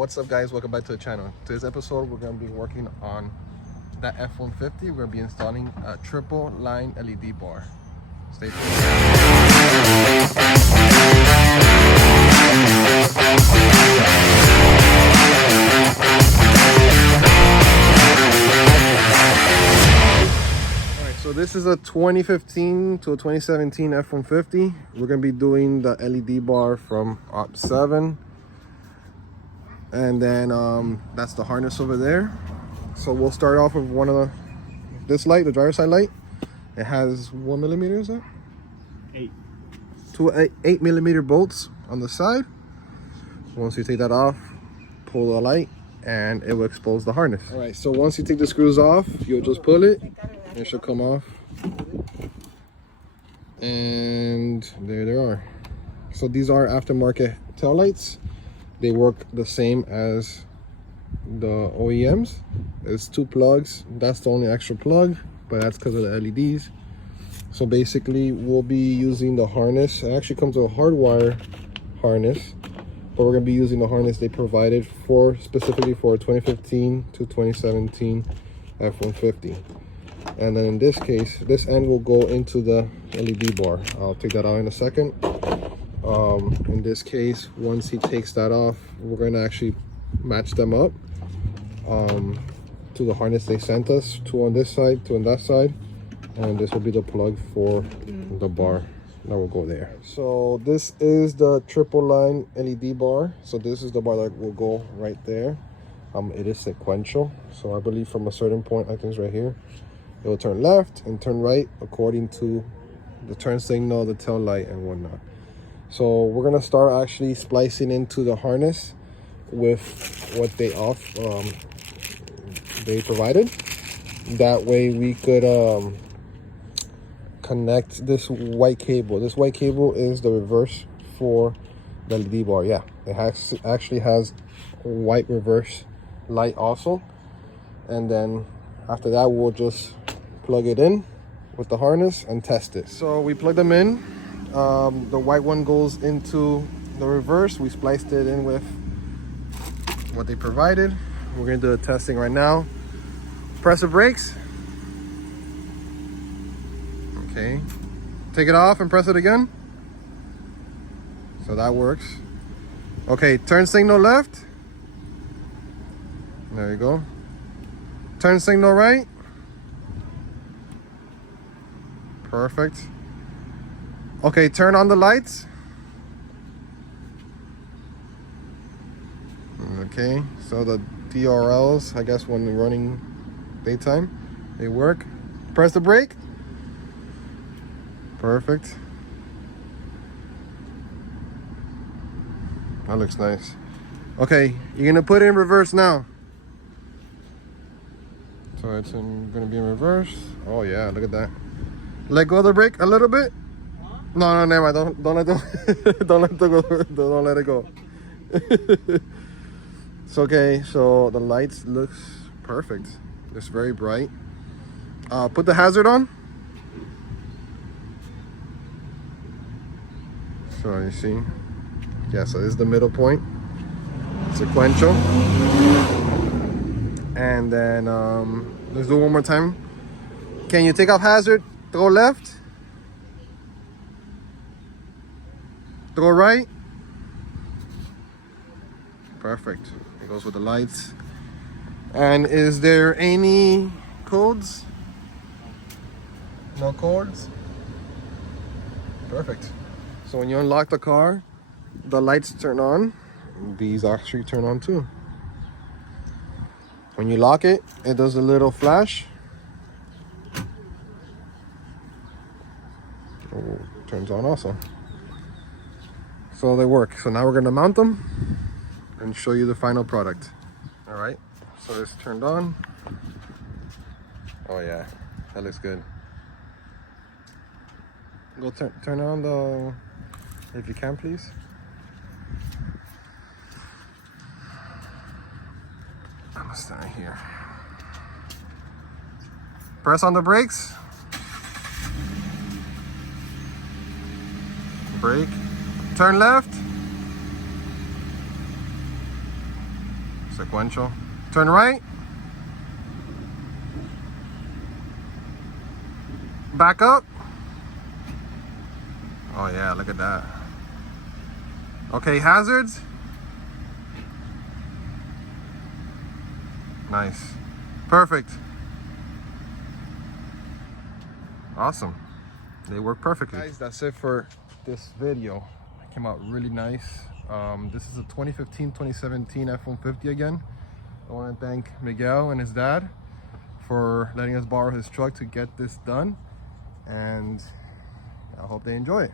What's up, guys? Welcome back to the channel. Today's episode, we're going to be working on that F-150. We're going to be installing a triple line LED bar. Stay tuned. Alright, so this is a 2015 to a 2017 F-150. We're going to be doing the LED bar from opt7. And then that's the harness over there. So we'll start off with this light, the driver's side light. It has 1 millimeter, is that? 8. Two 8 millimeter bolts on the side. Once you take that off, pull the light and it will expose the harness. All right, so once you take the screws off, you'll just pull it. It should come off. And there they are. So these are aftermarket tail lights. They work the same as the OEMs. It's 2 plugs. That's the only extra plug, but that's because of the LEDs. So basically, we'll be using the harness. It actually comes with a hardwire harness, but we're gonna be using the harness they provided specifically for 2015 to 2017 F-150. And then in this case, this end will go into the LED bar. I'll take that out in a second. In this case, once he takes that off, we're going to actually match them up to the harness they sent us, 2 on this side, 2 on that side, and this will be the plug for the bar that will go there. So this is the triple line LED bar. So this is the bar that will go right there. It is sequential, so I believe from a certain point, I think it's right here, it will turn left and turn right according to the turn signal, the tail light, and whatnot. So we're gonna start actually splicing into the harness with what they provided. That way we could connect this white cable. This white cable is the reverse for the LED bar. Yeah, it actually has white reverse light also. And then after that, we'll just plug it in with the harness and test it. So we plug them in. The white one goes into the reverse. We spliced it in with what they provided. We're gonna do the testing right now. Press the brakes. Okay. Take it off and press it again. So that works. Okay, turn signal left. There you go. Turn signal right. Perfect. Okay, turn on the lights. Okay, so the DRLs, I guess when running daytime, they work. Press the brake. Perfect. That looks nice. Okay, you're gonna put it in reverse now. So it's gonna be in reverse. Oh yeah, look at that. Let go of the brake a little bit. No, never mind. Don't let it go. It's okay. So the lights looks perfect. It's very bright. Put the hazard on. So you see, yeah. So this is the middle point, sequential. And then let's do it one more time. Can you take off hazard? Throw left. Throw right. Perfect. It goes with the lights. And is there any codes? No codes? Perfect. So when you unlock the car, the lights turn on. These actually turn on too. When you lock it, it does a little flash. Oh, turns on also. So they work. So now we're gonna mount them and show you the final product. All right, so it's turned on. Oh yeah, that looks good. Go turn on the, if you can please. I'm gonna stand here. Press on the brakes. Brake. Turn left. Sequential. Turn right. Back up. Oh yeah, look at that. Okay, hazards. Nice. Perfect. Awesome. They work perfectly. Guys, that's it for this video. It came out really nice. This is a 2015-2017 F-150 again. I want to thank Miguel and his dad for letting us borrow his truck to get this done, and I hope they enjoy it.